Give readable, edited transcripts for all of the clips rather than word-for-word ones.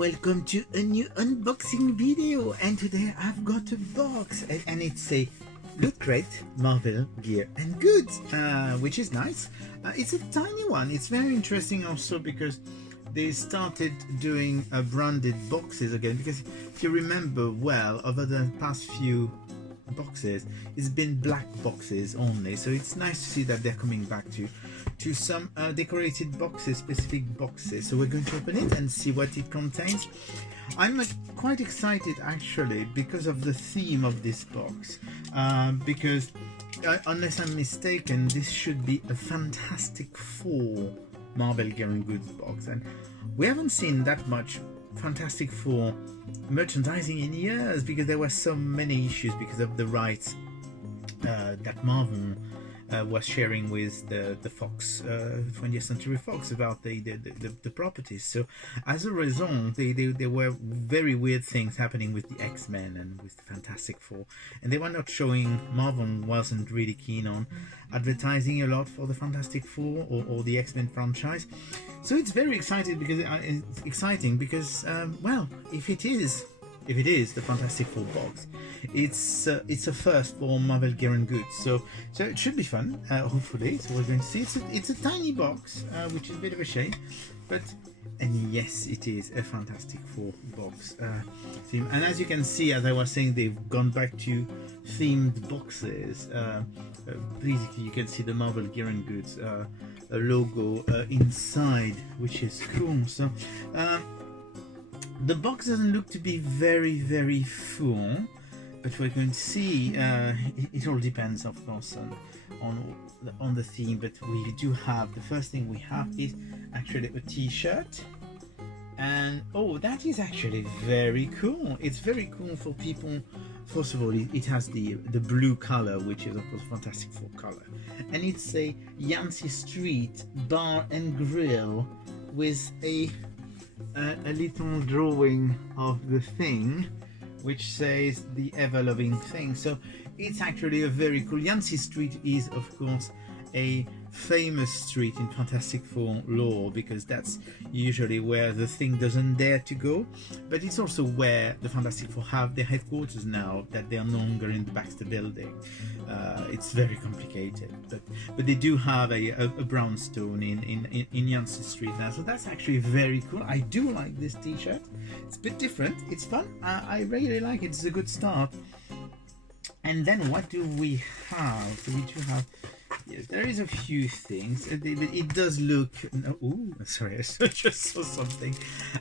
welcome to a new unboxing video. And today I've got a box and it's a Loot Crate Marvel Gear and Goods, which is nice. It's a tiny one. It's very interesting also because they started doing branded boxes again, because if you remember well, over the past few boxes it's been black boxes only, so it's nice to see that they're coming back to some decorated boxes, specific boxes. So we're going to open it and see what it contains. I'm quite excited actually because of the theme of this box, because unless I'm mistaken, this should be a Fantastic Four Marvel Gear and Goods box, and we haven't seen that much Fantastic Four merchandising in years because there were so many issues because of the rights that Marvel was sharing with the Fox, 20th Century Fox, about the properties. So as a result, there were very weird things happening with the X-Men and with the Fantastic Four, and they were not showing. Marvel wasn't really keen on advertising a lot for the Fantastic Four or the X-Men franchise. So it's very exciting because well, if it is the Fantastic Four box, it's a first for Marvel Gear and Goods, so it should be fun, hopefully. So we're going to see. It's a tiny box, which is a bit of a shame, and yes, it is a Fantastic Four box theme. And as you can see, as I was saying, they've gone back to themed boxes. Basically, you can see the Marvel Gear and Goods logo inside, which is cool. So the box doesn't look to be very full, but we're going to see. It all depends, of course, on the theme. But we do have, the first thing we have is actually a t-shirt, and oh, that is actually very cool. It's very cool for people. First of all, it has the blue color, which is of course Fantastic Four color, and it's a Yancey Street bar and grill with a little drawing of the Thing, which says the ever-loving Thing. So it's actually a very cool. Yancey Street is of course a famous street in Fantastic Four lore, because that's usually where the Thing doesn't dare to go, but it's also where the Fantastic Four have their headquarters now that they are no longer in the Baxter building. It's very complicated, but they do have a brownstone in Yancey Street now, so that's actually very cool. I do like this t-shirt. It's a bit different, it's fun. I really like it. It's a good start. And then what do we have? So we do have, yes, there is a few things. It does look. Oh, sorry, I just saw something.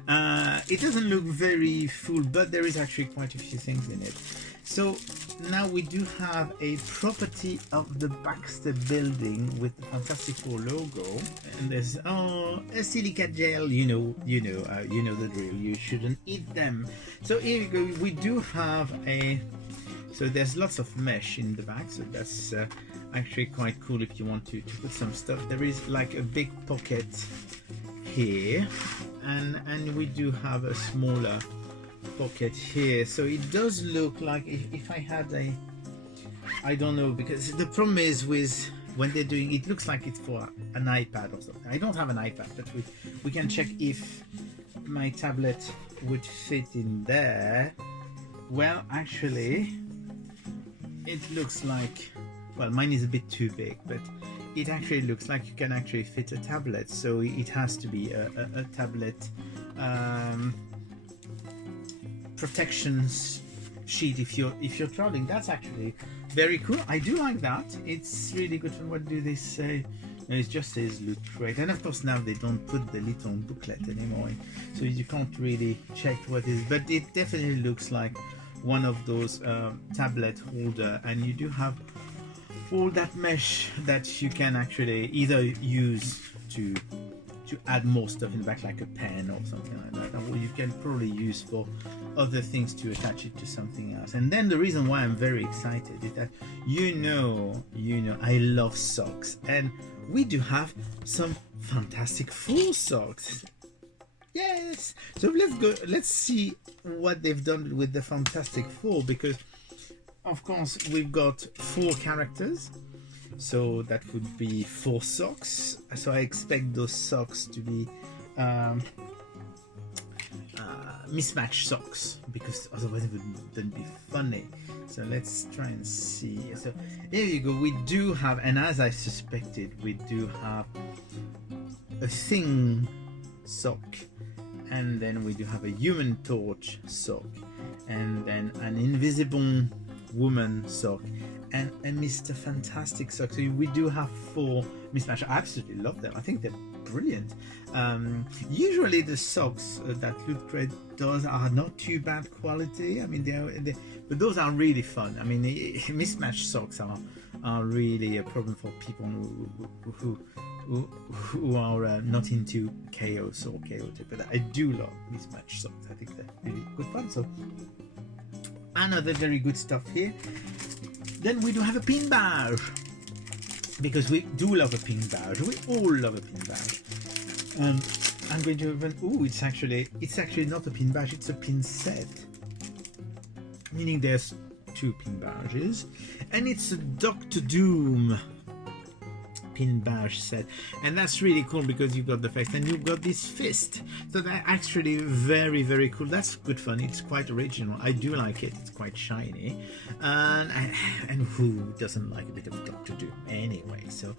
It doesn't look very full, but there is actually quite a few things in it. So now we do have a property of the Baxter building with the Fantastic Four logo, and there's a silica gel. You know the drill. You shouldn't eat them. So here you go. We do have a. So there's lots of mesh in the back, so that's actually quite cool if you want to put some stuff. There is like a big pocket here, and we do have a smaller pocket here. So it does look like if I had a, I don't know, because the problem is with when they're doing it, looks like it's for an iPad or something. I don't have an iPad, but we can check if my tablet would fit in there. Well, actually, it looks like, well, mine is a bit too big, but it actually looks like you can actually fit a tablet. So it has to be a tablet protection sheet if you're traveling. That's actually very cool. I do like that. It's really good. What do they say? No, it just says Loot Crate, and of course now they don't put the little booklet anymore, so you can't really check what it is, but it definitely looks like one of those tablet holder, and you do have all that mesh that you can actually either use to add more stuff in the back, like a pen or something like that, or you can probably use for other things to attach it to something else. And then the reason why I'm very excited is that you know I love socks, and we do have some Fantastic Four socks. Yes, so let's see what they've done with the Fantastic Four, because of course we've got 4 characters, so that would be 4 socks. So I expect those socks to be mismatched socks, because otherwise it wouldn't be funny. So let's try and see. So here you go. We do have, and as I suspected, we do have a thing sock, and then we do have a Human Torch sock, and then an Invisible Woman sock, and a Mr. Fantastic sock. So we do have 4 mismatched. I absolutely love them. I think they're brilliant. Usually the socks that Loot Crate does are not too bad quality. I mean, but those are really fun. I mean, mismatched socks are really a problem for people who are not into chaos or chaotic. But I do love mismatched socks. I think they're really good fun. So another very good stuff here. Then we do have a pin badge, because we do love a pin badge. We all love a pin badge. I'm going to even. Oh, it's actually not a pin badge. It's a pin set, meaning there's 2 pin badges, and it's a Doctor Doom pin badge set, and that's really cool because you've got the face and you've got this fist, so they're actually very, very cool. That's good fun. It's quite original. I do like it. It's quite shiny, and who doesn't like a bit of Doctor Doom anyway? So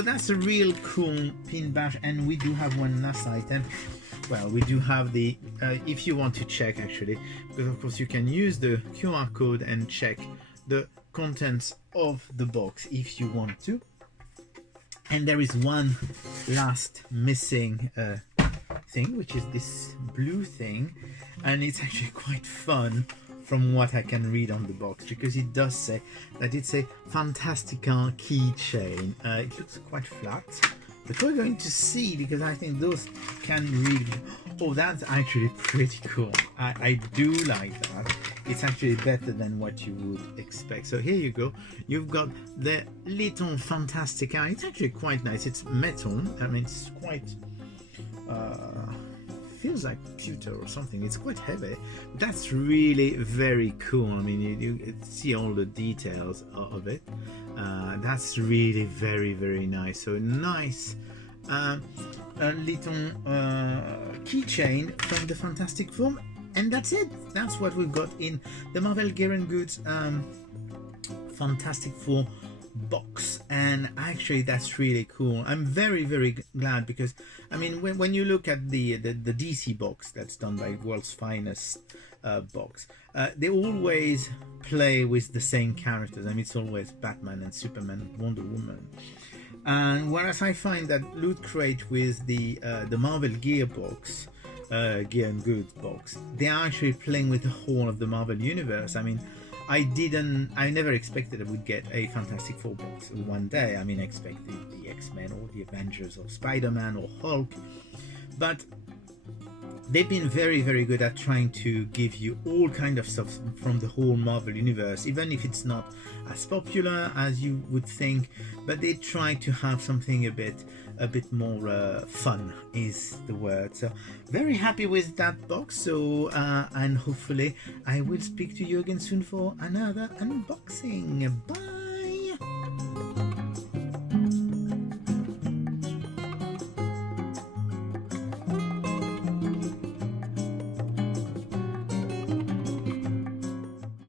that's a real cool pin badge. And we do have one last item. Well, we do have the if you want to check, actually, because of course you can use the QR code and check the contents of the box if you want to. And there is one last missing thing, which is this blue thing, and it's actually quite fun from what I can read on the box, because it does say that it's a Fantastica keychain. It looks quite flat, but we're going to see, because I think those can really... Oh, that's actually pretty cool. I do like that. It's actually better than what you would expect. So here you go. You've got the little Fantastica. It's actually quite nice. It's metal. I mean, it's quite... feels like pewter or something. It's quite heavy. That's really very cool. I mean, you see all the details of it. That's really very, very nice. So nice a little keychain from the Fantastic Four, and that's it. That's what we've got in the Marvel Gear and Goods Fantastic Four box, and actually that's really cool. I'm very, very glad, because I mean, when you look at the DC box that's done by World's Finest box, they always play with the same characters. I mean, it's always Batman and Superman and Wonder Woman. And whereas I find that Loot Crate with the Marvel Gear box, Gear and Goods box, they are actually playing with the whole of the Marvel universe. I mean, I never expected I would get a Fantastic Four box one day. I mean, I expected the X-Men or the Avengers or Spider-Man or Hulk, but they've been very, very good at trying to give you all kind of stuff from the whole Marvel universe, even if it's not as popular as you would think, but they try to have something a bit more fun is the word. So very happy with that box. So and hopefully I will speak to you again soon for another unboxing. Bye.